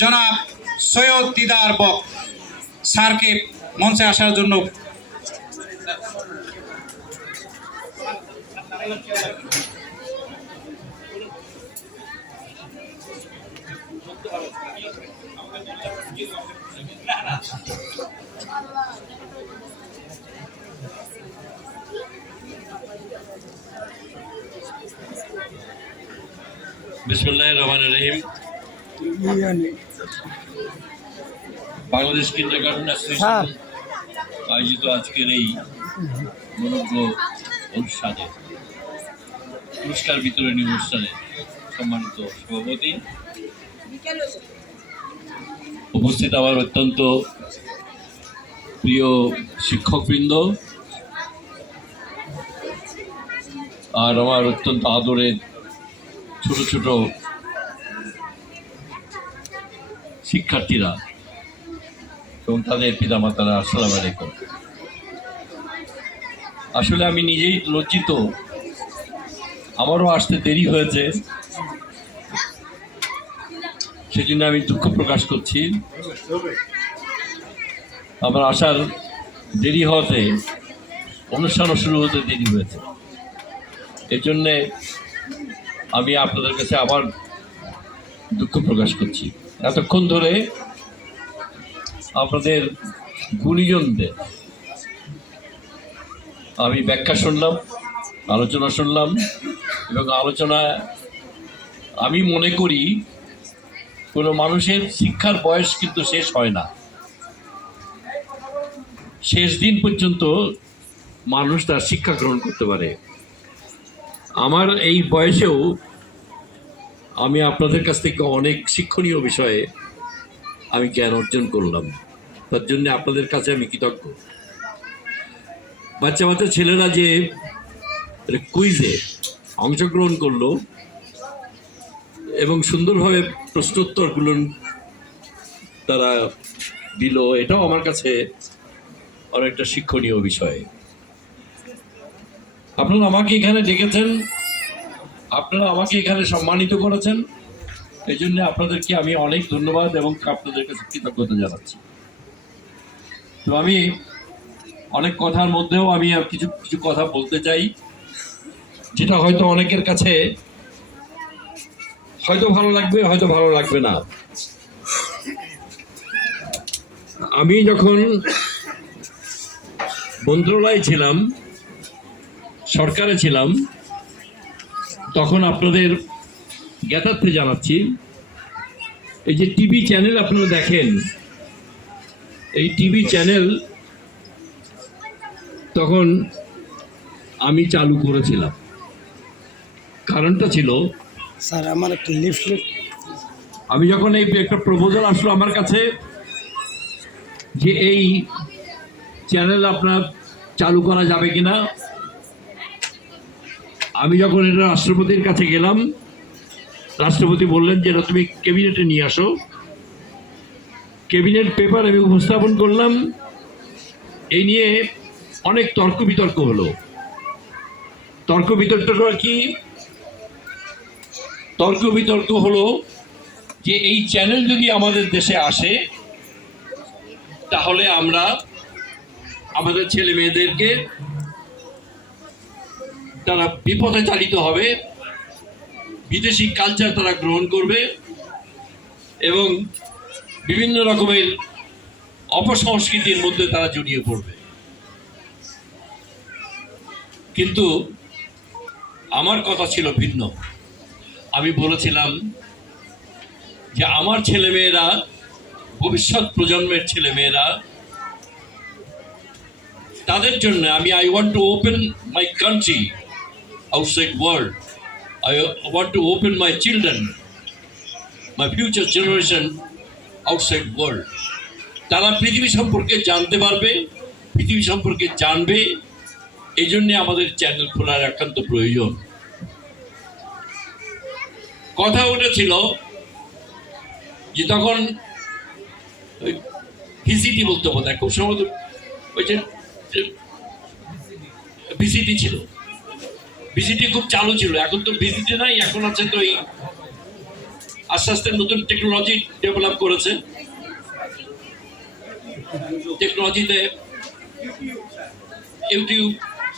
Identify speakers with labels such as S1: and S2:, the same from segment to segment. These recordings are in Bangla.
S1: জনাব সৈয়দ দিদার বক স্যারকে মঞ্চে আসার জন্য
S2: বিসমুল্লাহ রহমান রহিম। বাংলাদেশ কিন্ডার গার্ডেন অ্যাসোসিয়েশন আয়োজিত আজকের এই মনোজ্ঞ অনুষ্ঠানে পুরস্কার বিতরণী অনুষ্ঠানে সম্মানিত সভাপতি উপস্থিত আমার অত্যন্ত প্রিয় শিক্ষকবৃন্দ আর আমার অত্যন্ত আদরের ছোট ছোট শিক্ষার্থীরা এবং তাদের পিতামাতারা, আসসালাম আলাইকুম। আসলে আমি নিজেই লজ্জিত। আমারও আসতে দেরি হয়েছে। সেজন্য আমি দুঃখ প্রকাশ করছি। আমার আসার দেরি হওয়াতে, অনুষ্ঠানও শুরু হতে দেরি হয়েছে। এর জন্যে আমি আপনাদের কাছে আবার দুঃখ প্রকাশ করছি। এতক্ষণ ধরে আপনাদের গুণীজনদের আমি ব্যাখ্যা শুনলাম, আলোচনা শুনলাম এবং আলোচনা আমি মনে করি কোনো মানুষের শিক্ষার বয়স কিন্তু শেষ হয় না। শেষ দিন পর্যন্ত মানুষ তার শিক্ষা গ্রহণ করতে পারে। আমার এই বয়সেও আমি আপনাদের কাছ থেকে অনেক শিক্ষণীয় বিষয়ে আমি জ্ঞান অর্জন করলাম। তার জন্য আপনাদের কাছে আমি কৃতজ্ঞ। বাচ্চা বাচ্চা ছেলেরা যে কুইজে অংশগ্রহণ করল এবং সুন্দরভাবে প্রশ্নোত্তরগুলো তারা দিল, এটাও আমার কাছে অনেকটা শিক্ষণীয় বিষয়। আপনারা আমাকে এখানে ডেকেছেন। আপনারা আমাকে এখানে সম্মানিত করেছেন। এই জন্য আপনাদেরকে আমি অনেক ধন্যবাদ এবং আপনাদের কাছে কৃতজ্ঞতা জানাচ্ছি। তো আমি অনেক কথার মধ্যেও আমি কিছু কিছু কথা বলতে চাই। যেটা হয়তো অনেকের কাছে হয়তো ভালো লাগবে, হয়তো ভালো লাগবে না। আমি যখন মন্ত্রণালয়ে ছিলাম, সরকারে ছিলাম তখন আপনাদের জ্ঞাতার্থে জানাচ্ছি এই যে টিভি চ্যানেল আপনারা দেখেন এই টিভি চ্যানেল তখন আমি চালু করেছিলাম। কারণটা ছিল
S3: স্যার আমার একটা লিফলেট।
S2: আমি যখন এই একটা প্রপোজাল আসলো আমার কাছে যে এই চ্যানেল আপনার চালু করা যাবে কিনা আমি যখন এটা রাষ্ট্রপতির কাছে গেলাম, রাষ্ট্রপতি বললেন যে, এটা তুমি ক্যাবিনেটে নিয়ে আসো। ক্যাবিনেট পেপার আমি উপস্থাপন করলাম। এই নিয়ে অনেক তর্ক বিতর্ক হলো। তর্ক বিতর্কটা কি? তর্ক বিতর্ক হলো যে, এই চ্যানেল যদি আমাদের দেশে আসে, তাহলে আমরা আমাদের ছেলে মেয়েদেরকে তারা বিপথে চালিত হবে। বিদেশি কালচার তারা গ্রহণ করবে এবং বিভিন্ন রকমের অপসংস্কৃতির মধ্যে তারা জড়িয়ে পড়বে। কিন্তু আমার কথা ছিল ভিন্ন। আমি বলেছিলাম যে আমার ছেলেমেয়েরা, ভবিষ্যৎ প্রজন্মের ছেলেমেয়েরা, তাদের জন্য আমি I want to open my country outside world. I want to open my children, my future generation outside world. তারা পৃথিবী সম্পর্কে জানতে পারবে পৃথিবী সম্পর্কে জানবে এই জন্যে আমাদের চ্যানেল খোলার একান্ত প্রয়োজন কথা উঠেছিল যে তখন ভিসিটি বলতে বোধ খুব সম্ভবত ওই যে ভিসিটি ছিল ভিসিটি খুব চালু ছিল। এখন তো ভিসিটি নাই, এখন আছে তো এই আস্তে আস্তে নতুন টেকনোলজি ডেভেলপ করেছে। টেকনোলজিতে ইউটিউব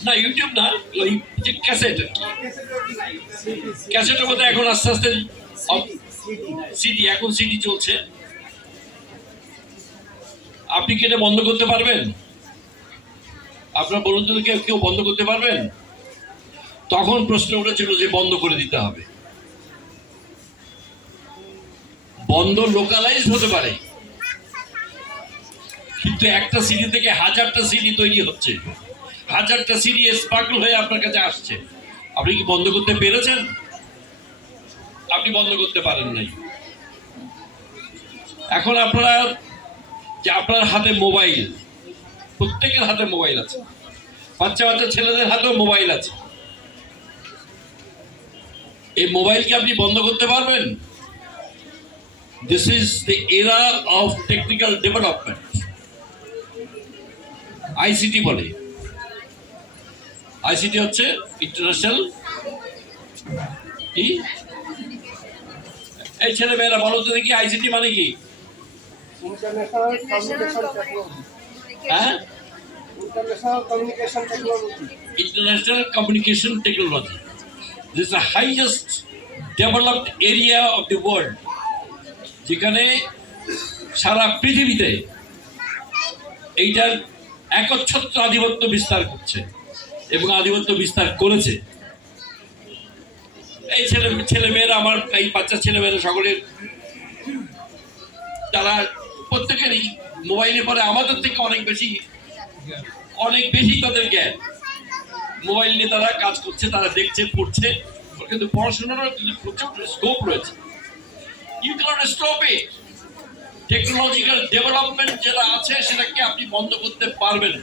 S2: না ইউটিউব না, ওই যে ক্যাসেট আর কি। ক্যাসেটের মধ্যে এখন আস্তে আস্তে সিডি এখন সিডি চলছে। আপনি কি এটা বন্ধ করতে পারবেন? আপনার বলুন তো কেউ কেউ বন্ধ করতে পারবেন? তখন প্রশ্ন উঠেছিল যে বন্ধ করে দিতে হবে। বন্ধ লোকালাইজ হতে পারে। কিন্তু একটা সিডি থেকে হাজারটা সিডি তৈরি হচ্ছে। হাজারটা সিডি স্পার্কল হয়ে আপনার কাছে আসছে। আপনি কি বন্ধ করতে পেরেছেন? আপনি বন্ধ করতে পারেন নাই। এখন আপনারা, যে আপনার হাতে মোবাইল প্রত্যেকের হাতে মোবাইল আছে। বাচ্চা বাচ্চা ছেলেদের হাতেও মোবাইল আছে। এই মোবাইলকে আপনি বন্ধ করতে পারবেন? This is the era of technical development ICT বলে। আইসিটি হচ্ছে ইন্টারন্যাশনাল কি? এই ছেলে মেয়েরা বলো তো দেখি আইসিটি মানে কি. হ্যাঁ?
S3: International Communication Technology.
S2: Is the highest developed area of the world. যেখানে সারা পৃথিবীতে এইটার একচ্ছত্র আধিপত্য বিস্তার করছে এবং আধিপত্য বিস্তার করেছে এই ছেলে ছেলে মেয়েরা আমার, এই বাচ্চা ছেলে মেয়েরা সকলের, তারা প্রত্যেকেরই মোবাইলে পরে আমাদের থেকে অনেক বেশি অনেক বেশি তাদের জ্ঞান মোবাইল নিয়ে তারা কাজ করছে, তারা দেখছে, পড়ছে। কিন্তু পড়াশোনারও কিন্তু প্রচুর স্কোপ রয়েছে। You can't stop technological development যেটা আছে, সেটাকে আপনি বন্ধ করতে পারবেন।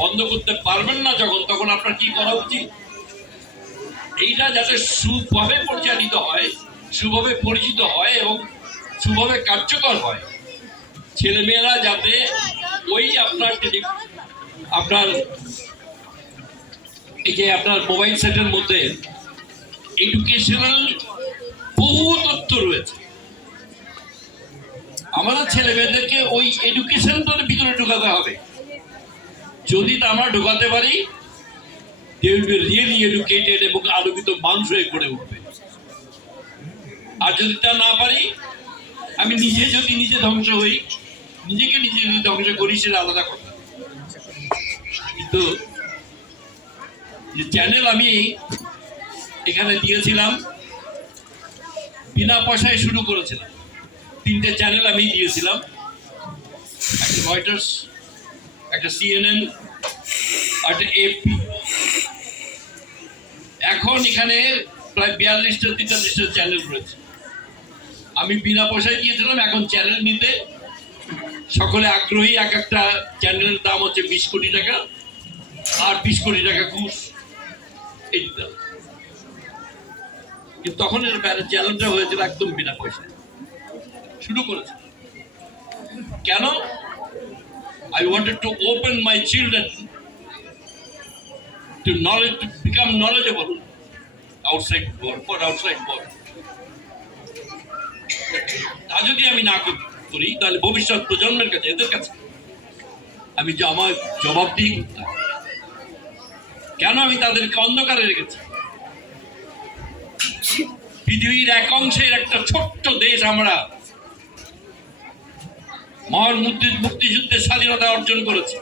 S2: বন্ধ করতে পারবেন না যখন, তখন আপনার কি করা উচিত? এইটা যাতে সুভাবে পরিচালিত হয়, সুভাবে পরিচিত হয় এবং সুভাবে কার্যকর হয়। ছেলেমেয়েরা যাতে ওই আপনার আপনার এই যে আপনার মোবাইল সেটের মধ্যে এডুকেশনাল বহু তথ্য রয়েছে। আমাদের ছেলে মেয়েদেরকে ওই এডুকেশনটার ভিতরে হবে। যদি আমরা পারি they will be really educated এবং আলোকিত মানুষ হয়ে গড়ে উঠবে। আর যদি তা না পারি, আমি নিজে যদি নিজে ধ্বংস হই, নিজেকে নিজে যদি ধ্বংস করি, সেটা আলাদা কথা। কিন্তু যে চ্যানেল আমি এখানে দিয়েছিলাম, বিনা পয়সায় শুরু করেছিলাম। তিনটে চ্যানেল আমি দিয়েছিলাম। একটা রয়টার্স একটা সিএনএন একটা এপি এখন এখানে প্রায় বিয়াল্লিশটা তেতাল্লিশটা চ্যানেল রয়েছে। আমি বিনা পয়সায় দিয়েছিলাম, এখন চ্যানেল নিতে। সকলে আগ্রহী, এক একটা চ্যানেলের দাম হচ্ছে বিশ কোটি টাকা, আর বিশ কোটি টাকা ঘুষ এই দিতে। কিন্তু তখন চ্যানেলটা হয়েছিল একদম বিনা পয়সায় শুরু করেছে কেন I wanted to open my children to knowledge to become knowledgeable outside world for outside world তা যদি আমি না করি- তাহলে ভবিষ্যৎ প্রজন্মের কাছে, এদের কাছে আমি আমার জবাবদিহি করতে হবে। কেন আমি তাদেরকে অন্ধকারে রেখেছি? পৃথিবীর এক অংশের একটা ছোট্ট দেশ আমরা মহান মুক্তি মুক্তিযুদ্ধের স্বাধীনতা অর্জন করেছি।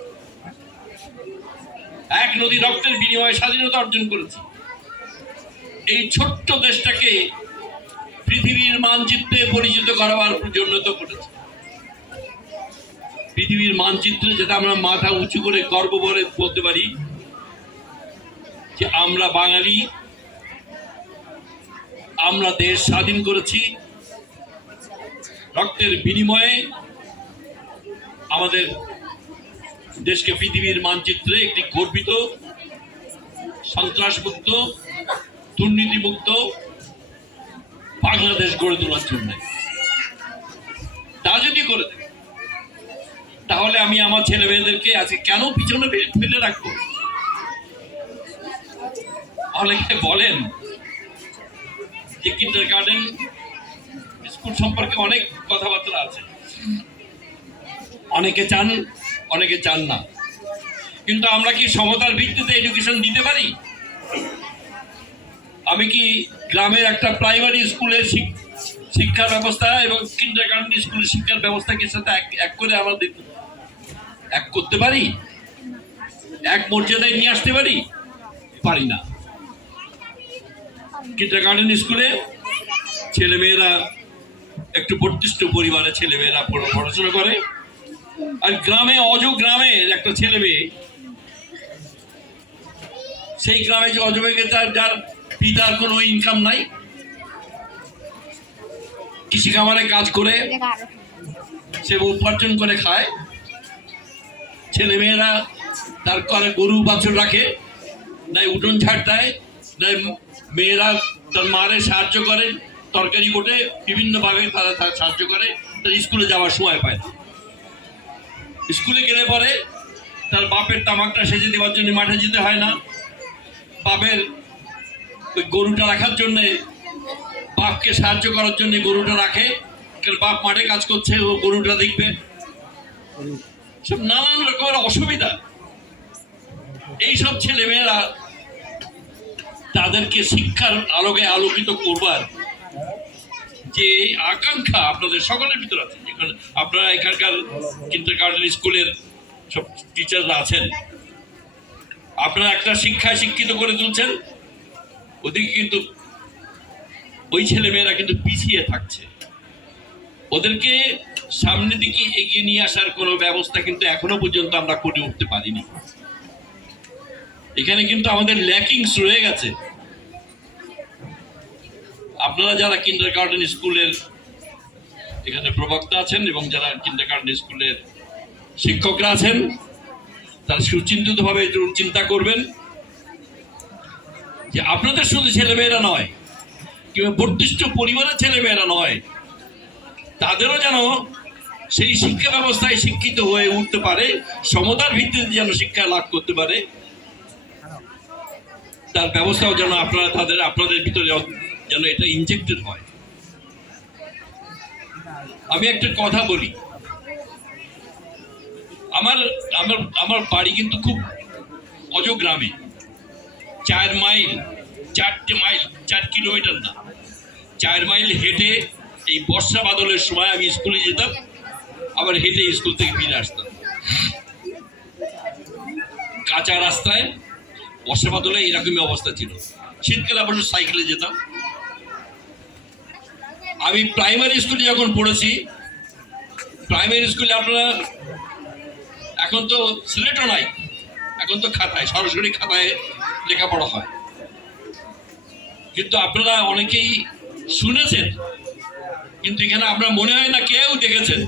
S2: এক নদী রক্তের বিনিময়ে স্বাধীনতা অর্জন করেছি। এই ছোট্ট দেশটাকে পৃথিবীর মানচিত্রে পরিচিত করাবার জন্য তো করেছে। পৃথিবীর মানচিত্রে যেটা আমরা মাথা উঁচু করে গর্ব করে বলতে পারি যে আমরা বাঙালি, আমরা দেশ স্বাধীন করেছি। রক্তের বিনিময়ে আমাদের দেশকে পৃথিবীর মানচিত্রে একটি গর্বিত, সন্ত্রাসমুক্ত, দুর্নীতিমুক্ত বাংলাদেশ গড়ে তোলার জন্য। তা যদি করে, তাহলে আমি আমার ছেলে মেয়েদেরকে আজকে কেন পিছনে ফেলে রাখব? অনেকে বলেন যে কিন্ডার গার্ডেন স্কুল সম্পর্কে অনেক কথাবার্তা আছে। অনেকে চান অনেকে চান না। কিন্তু আমরা কি সমতার ভিত্তিতে এডুকেশন দিতে পারি? আমি কি গ্রামের একটা প্রাইমারি স্কুলের শিক- শিক্ষার ব্যবস্থা এবং কিন্ডার গার্ডেন স্কুলের শিক্ষার ব্যবস্থাকে সাথে এক এক করে আমরা এক করতে পারি? এক মর্যাদায় নিয়ে আসতে পারি? পারি না। কিন্ডার গার্ডেন স্কুলে ছেলেমেয়েরা একটু বর্তিষ্ঠ পরিবারের ছেলেমেয়েরা পড়াশোনা করে। আর গ্রামে অজ গ্রামের একটা ছেলে মেয়ে সেই গ্রামে যে অজবেগে তার যার পিতার কোনো ইনকাম নাই, কৃষি খামারে কাজ করে, সে উপার্জন করে খায়। ছেলে মেয়েরা তার করে গরু, বাছুর রাখে, নাই উঠোন ঝাড় দেয় নাই মেয়েরা মারে সাহায্য করে, তরকারি কোটে বিভিন্নভাবে তারা তার সাহায্য করে, তার স্কুলে যাওয়ার সময় পায়। না স্কুলে গেলে পরে তার বাপের তামাকটা সেজে দেওয়ার জন্য মাঠে যেতে হয় না। বাপের গরুটা রাখার জন্যে বাপকে সাহায্য করার জন্য গরুটা রাখে, কারণ বাপ মাঠে কাজ করছে, ও গরুটা দেখবে। সব নানান রকমের অসুবিধা। এইসব ছেলে মেয়েরা তাদেরকে শিক্ষার আলোকে আলোকিত করবার যে আকাঙ্ক্ষা আপনাদের সকলের ভিতরে আছে। যেখানে আপনারা এখানকার কিন্টার গার্ডেন স্কুলের সব টিচাররা আছেন। আপনারা একটা শিক্ষায় শিক্ষিত করে তুলছেন, ওদিকে কিন্তু ওই ছেলে মেয়েরা কিন্তু পিছিয়ে থাকছে। ওদেরকে সামনের দিকে এগিয়ে নিয়ে আসার কোনো ব্যবস্থা কিন্তু এখনও পর্যন্ত আমরা করে উঠতে পারিনি। এখানে কিন্তু আমাদের ল্যাকিংস রয়ে গেছে। আপনারা যারা কিন্ডার গার্ডেন স্কুলের এখানে প্রবক্তা আছেন এবং যারা কিন্ডার গার্ডেন স্কুলের শিক্ষকরা আছেন, তারা সুচিন্তিতভাবে চিন্তা করবেন যে আপনাদের শুধু ছেলেমেয়েরা নয়, কিংবা বর্দিষ্ট পরিবারের ছেলেমেয়েরা নয়, তাদেরও যেন সেই শিক্ষা ব্যবস্থায় শিক্ষিত হয়ে উঠতে পারে, সমতার ভিত্তিতে যেন শিক্ষা লাভ করতে পারে তার ব্যবস্থাও যেন আপনারা তাদের, আপনাদের ভিতরে যেন এটা ইনজেক্টেড হয়। আমি একটা কথা বলি। আমার আমার আমার বাড়ি কিন্তু খুব অজ গ্রামে চার মাইল, চারটে মাইল, চার কিলোমিটার না। চার মাইল হেঁটে এই বর্ষা বাদলের সময় আমি স্কুলে যেতাম, আবার হেঁটে স্কুল থেকে ফিরে আসতাম। কাঁচা রাস্তায় বাদলে এরকমই অবস্থা ছিল। শীতকালে অবশ্য সাইকেলে যেতাম। আমি প্রাইমারি স্কুলে যখন পড়েছি, প্রাইমারি স্কুলে আপনারা এখন তো সিলেটও নাই, এখন তো খাতায় সরাসরি খাতায় লেখাপড়া হয়। কিন্তু আপনারা অনেকেই শুনেছেন, কিন্তু এখানে আপনার মনে হয় না কেউ দেখেছেন?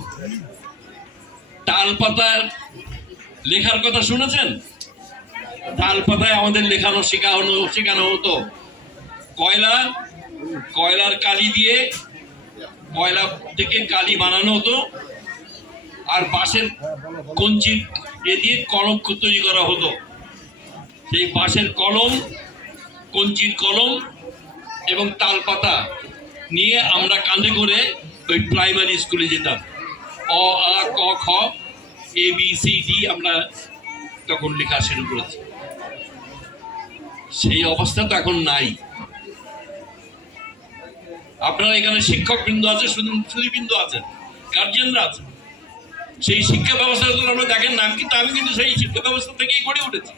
S2: তাল পাতার লেখার কথা শুনেছেন? তাল পাতায় আমাদের লেখানো শেখানো শেখানো হতো। কয়লা, কয়লার কালি দিয়ে কয়লা থেকে কালি বানানো হতো। আর বাঁশের কঞ্চির এ দিয়ে কলম তৈরি করা হতো। সেই বাঁশের কলম, কঞ্চির কলম এবং তাল পাতা নিয়ে আমরা কাঁধে করে ওই প্রাইমারি স্কুলে যেতাম। অ, আ, ক, খ, এ, বি, সি, ডি আমরা তখন লেখা শুরু করেছি। সেই অবস্থা তো এখন নাই। আপনারা এখানে শিক্ষক বৃন্দ আছে সুদীবৃন্দ আছেন গার্জিয়ানরা আছেন সেই শিক্ষা ব্যবস্থা যদি আমরা দেখেন নাম কিন্তু আমি কিন্তু সেই শিক্ষা ব্যবস্থা থেকেই গড়ে উঠেছি।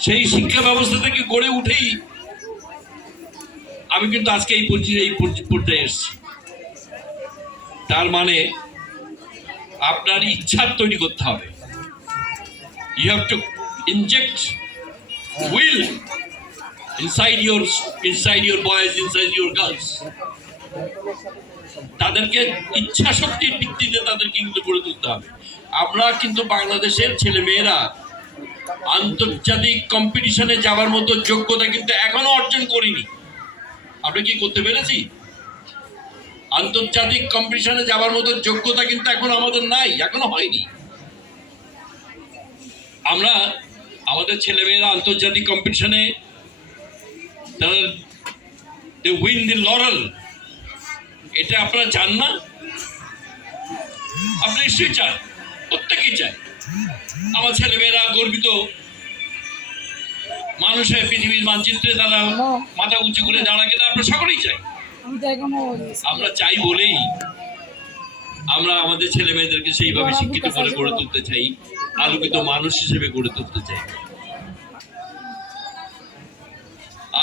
S2: সেই শিক্ষা ব্যবস্থা থেকে গড়ে উঠেই আমি কিন্তু আজকে এই পর্যায়ে এই পর্য- পর্যায়ে এসেছি। তার মানে আপনার ইচ্ছা তৈরি করতে হবে। You have to inject will inside your inside your boys inside your girls তাদেরকে ইচ্ছা শক্তির ভিত্তিতে তাদেরকে কিন্তু গড়ে তুলতে হবে। আমরা কিন্তু বাংলাদেশের ছেলে মেয়েরা আন্তর্জাতিক কম্পিটিশনে যাওয়ার মতো যোগ্যতা কিন্তু এখনও অর্জন করিনি। আমরা কি করতে পেরেছি? আন্তর্জাতিক কম্পিটিশনে যাওয়ার মতো যোগ্যতা কিন্তু এখন আমাদের নাই, এখনও হয়নি। আমরা আমাদের ছেলেমেয়েরা আন্তর্জাতিক কম্পিটিশনে তারা উইন দি লরাল এটা আপনারা চান না? আপনি নিশ্চয়ই চান প্রত্যেকেই চায়। আমার ছেলেমেয়েরা গর্বিত মানুষের পৃথিবীর মানচিত্রে তারা মাথা উঁচু করে দাঁড়াকে না আমরা সকলেই চাই আমরা চাই বলেই আমরা আমাদের ছেলে মেয়েদেরকে সেইভাবে শিক্ষিত করে গড়ে তুলতে চাই আলোকিত মানুষ হিসেবে গড়ে তুলতে চাই।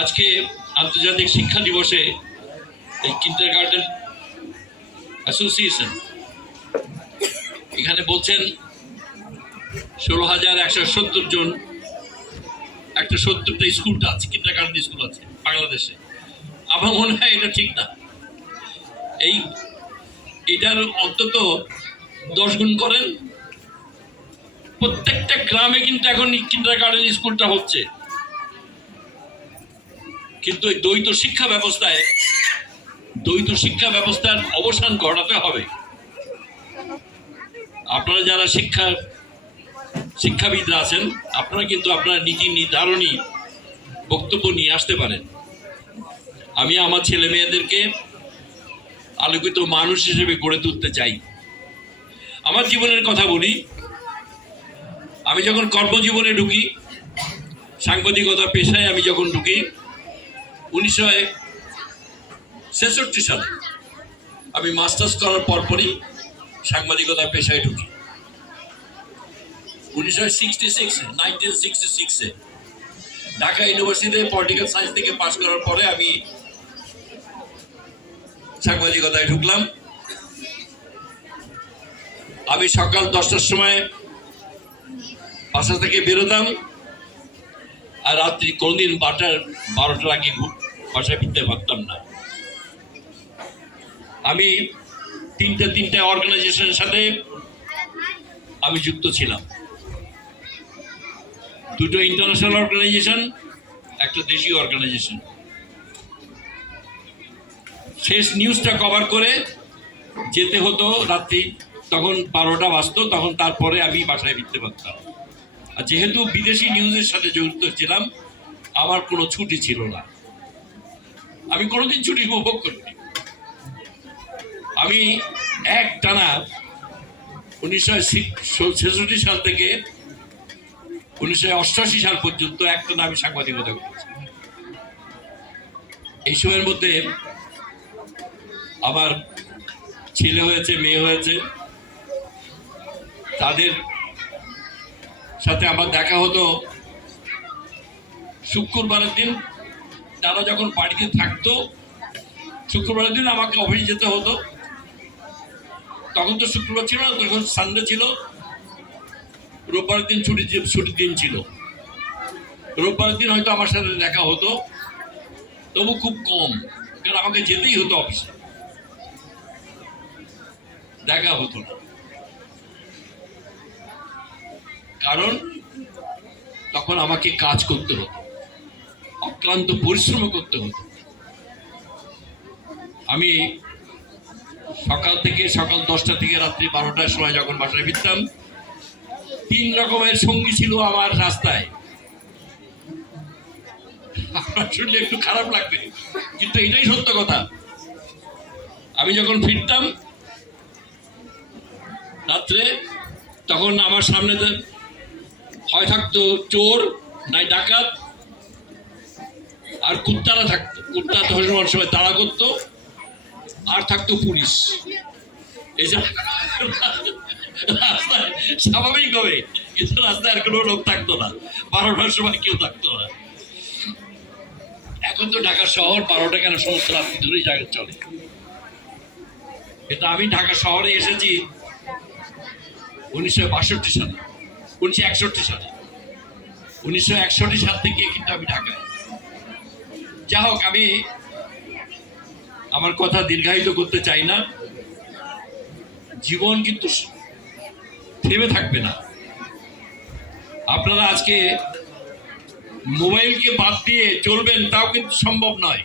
S2: আজকে আন্তর্জাতিক শিক্ষা দিবসে এই কিন্টার গার্ডেন অ্যাসোসিয়েশন এখানে বলছেন ষোলো হাজার একশো সত্তর জন একটা সত্তরটা স্কুলটা আছে কিন্টার গার্ডেন স্কুল আছে বাংলাদেশে। আমার মনে হয় এটা ঠিক না। এই এটার অন্তত দশ গুণ করেন। প্রত্যেকটা গ্রামে কিন্তু এখন কিন্টার গার্ডেন স্কুলটা হচ্ছে। কিন্তু এই দ্বৈত শিক্ষা ব্যবস্থায়, দ্বৈত শিক্ষা ব্যবস্থার অবসান ঘটাতে হবে। আপনারা যারা শিক্ষা, শিক্ষাবিদরা আছেন, আপনারা কিন্তু আপনার নীতি নির্ধারণী বক্তব্য নিয়ে আসতে পারেন। আমি আমার ছেলে মেয়েদেরকে আলোকিত মানুষ হিসেবে গড়ে তুলতে চাই। আমার জীবনের কথা বলি, আমি যখন কর্মজীবনে ঢুকি, সাংবাদিকতা পেশায় আমি যখন ঢুকি, উনিশশো ছেষট্টি সালে আমি মাস্টার্স করার পরপরই সাংবাদিকতা পেশায় ঢুকি। উনিশশো সিক্সটি সিক্সে নাইনটিন সিক্সটি সিক্সে ঢাকা ইউনিভার্সিটিতে পলিটিক্যাল সায়েন্স থেকে পাশ করার পরে আমি সাংবাদিকতায় ঢুকলাম। আমি সকাল দশটার সময় বাসা থেকে বেরোতাম আর রাত্রি কোনদিন বারোটার আগে ঘু- বাসায় ফিরতে পারতাম না। আমি তিনটা তিনটা অর্গানাইজেশনের সাথে আমি যুক্ত ছিলাম। দুটো ইন্টারন্যাশনাল অর্গানাইজেশন একটা দেশীয় অর্গানাইজেশন শেষ নিউজটা কভার করে যেতে হতো রাত্রি, তখন বারোটা বাজতো, তখন তারপরে আমি বাসায় ফিরতে পারতাম। আর যেহেতু বিদেশি নিউজের সাথে জড়িত ছিলাম, আমার কোনো ছুটি ছিল না। আমি কোনোদিন ছুটি উপভোগ করিনি। আমি এক টানা উনিশশো ছেষট্টি সাল থেকে উনিশশো অষ্টআশি সাল পর্যন্ত এক টানা আমি সাংবাদিকতা করেছি। এই সময়ের মধ্যে আমার ছেলে হয়েছে, মেয়ে হয়েছে। তাদের সাথে আমার দেখা হতো। শুক্রবারের দিন তারা যখন বাড়িতে থাকতো, শুক্রবারের দিন আমাকে অফিস যেতে হতো। তখন তো শুক্রবার ছিল না, তখন সানডে ছিল। রোববার দিন ছুটি ছুটির দিন ছিল। রোববার দিন হয়তো আমার সাথে দেখা হতো। তবু খুব কম, কারণ আমাকে যেতেই হতো অফিসে। দেখা হতো না। কারণ তখন আমাকে কাজ করতে হতো, অক্লান্ত পরিশ্রম করতে হতো। আমি সকাল থেকে সকাল দশটা থেকে রাত্রি বারোটার সময় যখন বাসায় ফিরতাম, তিন রকমের সঙ্গী ছিল আমার রাস্তায়। আপনার শুনলে একটু খারাপ লাগবে, কিন্তু এটাই সত্য কথা। আমি যখন ফিরতাম রাত্রে তখন আমার সামনে হয় থাকতো চোর, নাই ডাকাত, আর কুত্তারা থাকতো। কুত্তা ধর্ষণ সময় তাড়া করতো, আর থাকতো পুলিশ। এই যে স্বাভাবিক হবে কিন্তু রাস্তায় আর কোনো লোক থাকতো না। বারোটার সময় কেউ থাকতো না। এখন তো ঢাকা শহর, বারোটা কেন সমস্ত রাত্রি ধরেই জায়গা চলে। কিন্তু আমি ঢাকা শহরে এসেছি উনিশশো বাষট্টি সালে, উনিশশো একষট্টি সালে। উনিশশো একষট্টি সাল থেকে কিন্তু আমি ঢাকায়। যা হোক, আমি আমার কথা দীর্ঘায়িত করতে চাই না। জীবন কিন্তু থেমে থাকবে না। আপনারা আজকে মোবাইলকে বাদ দিয়ে চলবেন, তাও কিন্তু সম্ভব নয়।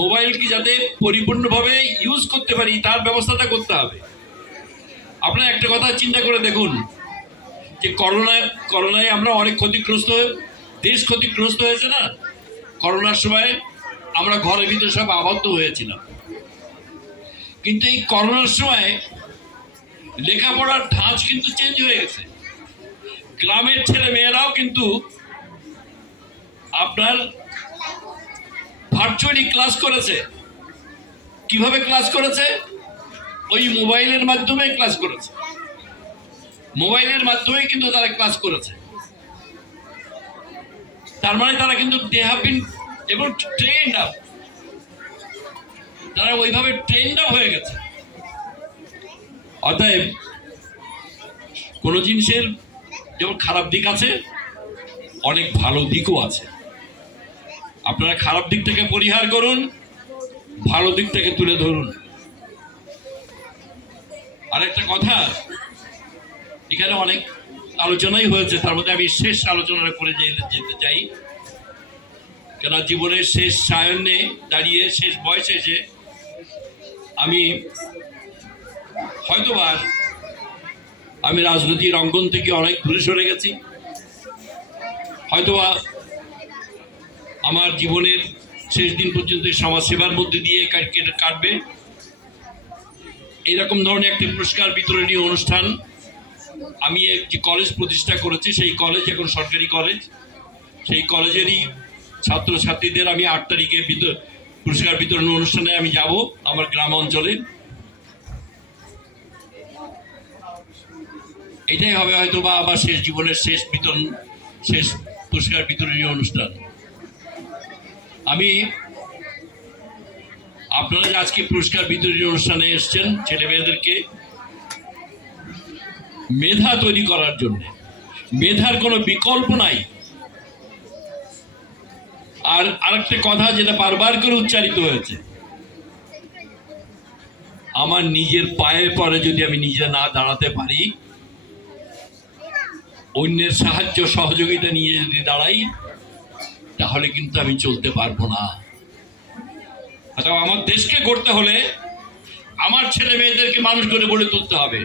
S2: মোবাইলকে যাতে পরিপূর্ণভাবে ইউজ করতে পারি, তার ব্যবস্থাটা করতে হবে। আপনারা একটা কথা চিন্তা করে দেখুন, যে করোনায় করোনায় আমরা অনেক ক্ষতিগ্রস্ত দেশ ক্ষতিগ্রস্ত হয়েছে না? করোনার সময় আমরা ঘরের ভিতরে সব আবদ্ধ হয়েছিলাম। কিন্তু এই করোনার সময় লেখাপড়ার ধাঁচ কিন্তু চেঞ্জ হয়ে গেছে। গ্রামের ছেলে মেয়েরাও কিন্তু আপনার ভার্চুয়ালি ক্লাস করেছে। কীভাবে ক্লাস করেছে? ওই মোবাইলের মাধ্যমে ক্লাস করেছে। মোবাইলের মাধ্যমে কিন্তু তারা ক্লাস করেছে। তার মানে তারা কিন্তু দে এবং ট্রেন্ড আপ তারা ওইভাবে ট্রেন্ড আপ হয়ে গেছে। অতএব কোনো জিনিসের যেমন খারাপ দিক আছে, অনেক ভালো দিকও আছে। আপনারা খারাপ দিক থেকে পরিহার করুন, ভালো দিক থেকে তুলে ধরুন। আরেকটা কথা, এখানে অনেক আলোচনাই হয়েছে, তার মধ্যে আমি শেষ আলোচনা করে যেতে চাই। কেন জীবনের শেষ সায়নে দাঁড়িয়ে, শেষ বয়সে এসে আমি হয়তোবা আমি রাজনৈতিক অঙ্গন থেকে অনেক দূরে সরে গেছি। হয়তোবা আমার জীবনের শেষ দিন পর্যন্ত এই সমাজ সেবার মধ্যে দিয়ে কাট- কেটে কাটবে। এরকম ধরনের একটি পুরস্কার বিতরণী অনুষ্ঠান আমি একটি কলেজ প্রতিষ্ঠা করেছি, সেই কলেজ এখন সরকারি কলেজ। সেই কলেজেরই ছাত্রছাত্রীদের আমি আট তারিখে পুরস্কার বিতরণ অনুষ্ঠানে আমি যাব আমার গ্রাম অঞ্চলে। এটাই হবে হয়তো বা আমার শেষ জীবনের শেষ বিতরণ, শেষ পুরস্কার বিতরণী অনুষ্ঠান। আমি আপনারা আজকে পুরস্কার বিতরণী অনুষ্ঠানে এসছেন, ছেলে মেয়েদেরকে মেধা তৈরি করার জন্য। মেধার কোনো বিকল্প নাই। আর আরেকটা কথা যেটা বারবার করে উচ্চারিত হয়েছে। আমার নিজের পায়ে পরে যদি আমি নিজে না দাঁড়াতে পারি, অন্যের সাহায্য সহযোগিতা নিয়ে যদি দাঁড়াই, তাহলে কিন্তু আমি চলতে পারব না। অথবা আমার দেশকে গড়তে হলে আমার ছেলে মেয়েদেরকে মানুষ করে গড়ে তুলতে হবে।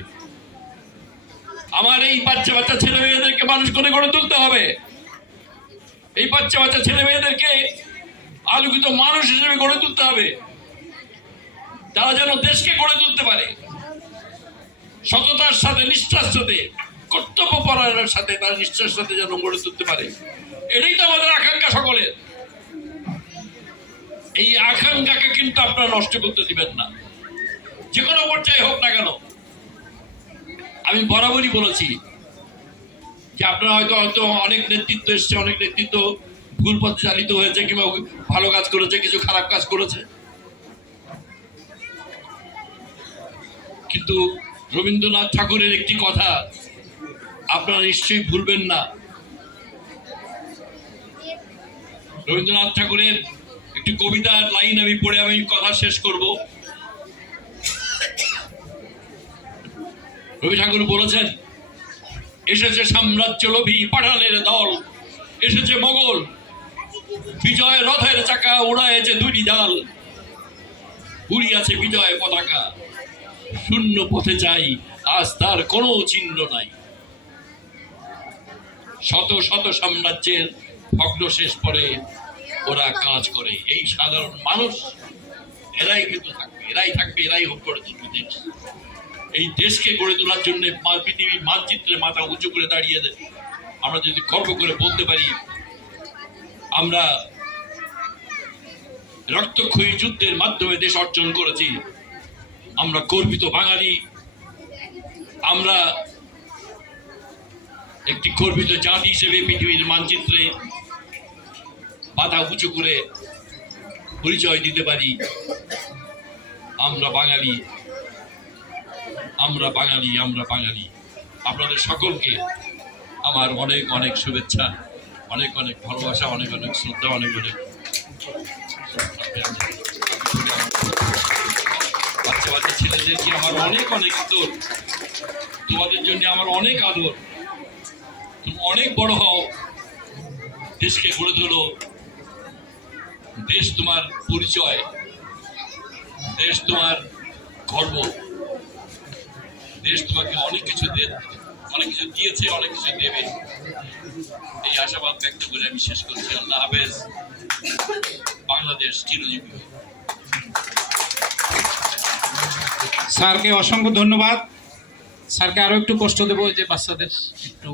S2: আমার এই বাচ্চা বাচ্চা ছেলে মেয়েদেরকে মানুষ করে গড়ে তুলতে হবে। এই বাচ্চা বাচ্চা ছেলে মেয়েদেরকে আলোকিত মানুষ হিসেবে গড়ে তুলতে হবে। তারা যেন দেশকে গড়ে তুলতে পারে। সততার সাথে, নিষ্ঠার সাথে কর্তব্য পরায়ণের সাথে তার নিষ্ঠার সাথে যেন গড়ে তুলতে পারে। এটাই তো আমাদের আকাঙ্ক্ষা সকলের। এই আকাঙ্ক্ষাকে কিন্তু আপনারা নষ্ট করতে দিবেন না। যে কোনো পর্যায়ে হোক না কেন। আমি বরাবরই বলেছি যে আপনারা হয়তো হয়তো অনেক নেতৃত্ব এসছে, অনেক নেতৃত্ব ভুল পথে চালিত হয়েছে কিংবা ভালো কাজ করেছে, কিছু খারাপ কাজ করেছে। কিন্তু রবীন্দ্রনাথ ঠাকুরের একটি কথা আপনারা নিশ্চয়ই ভুলবেন না। রবীন্দ্রনাথ ঠাকুরের একটি কবিতার লাইন আমি পড়ে আমি কথা শেষ করব। রবি ঠাকুর বলেছেন, এসেছে সাম্রাজ্য লোভী পাঠানের দল, এসেছে মোগল, বিজয় রথের চাকা উড়ায়েছে দুটি ডাল উড়িয়াছে বিজয় পতাকা, শূন্য পথে চাই আজ তার কোনো চিহ্ন নাই। শত শত সাম্রাজ্যের ভগ্ন শেষ পরে ওরা কাজ করে। এই সাধারণ মানুষ, এরাই কিন্তু থাকবে, এরাই থাকবে, এরাই হোক করে তুলবে দেশ। এই দেশকে গড়ে তোলার জন্য পৃথিবীর মানচিত্রে মাথা উঁচু করে দাঁড়িয়ে দেয় আমরা যদি গর্ব করে বলতে পারি, আমরা রক্তক্ষয়ী যুদ্ধের মাধ্যমে দেশ অর্জন করেছি। আমরা গর্বিত বাঙালি। আমরা একটি গর্বিত জাতি হিসেবে পৃথিবীর মানচিত্রে মাথা উঁচু করে পরিচয় দিতে পারি। আমরা বাঙালি আমরা বাঙালি আমরা বাঙালি। আপনাদের সকলকে আমার অনেক অনেক শুভেচ্ছা, অনেক অনেক ভালোবাসা, অনেক অনেক শ্রদ্ধা, অনেক অনেক বাচ্চা বাচ্চা ছেলেদেরকে আমার অনেক অনেক আদর। তোমাদের জন্য আমার অনেক আদর। তুমি অনেক বড় হও। দেশকে গড়ে তোলো। দেশ তোমার পরিচয়, দেশ তোমার গর্ব, দেশ তোমাকে অনেক কিছু অনেক কিছু দিয়েছে, অনেক কিছু দেবে। এই আশাবাদ ব্যক্ত করে আমি শেষ করছি। আল্লাহ হাফেজ। বাংলাদেশ চিরজীবী
S1: স্যারকে অসংখ্য ধন্যবাদ। স্যারকে আরও একটু কষ্ট দেবো যে বাচ্চাদের একটু